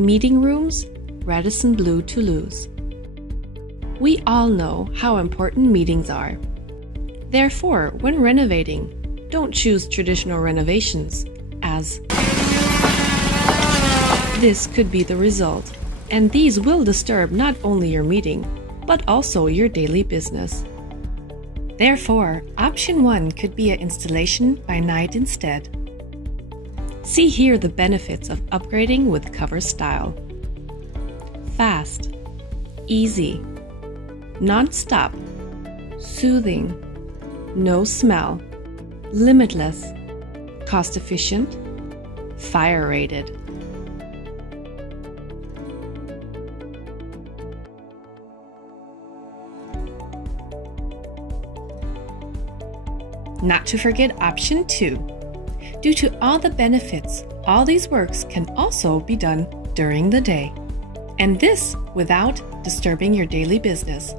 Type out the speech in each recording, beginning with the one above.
Meeting rooms, Radisson Blu Toulouse. We all know how important meetings are. Therefore, when renovating, don't choose traditional renovations, as this could be the result, and these will disturb not only your meeting, but also your daily business. Therefore, option 1 could be an installation by night instead. See here the benefits of upgrading with cover style. Fast, easy, non-stop, soothing, no smell, limitless, cost-efficient, fire-rated. Not to forget option 2. Due to all the benefits, all these works can also be done during the day, and this without disturbing your daily business.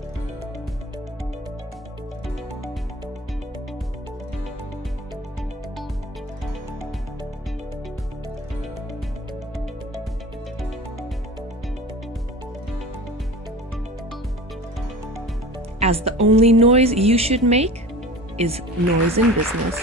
As the only noise you should make is noise in business.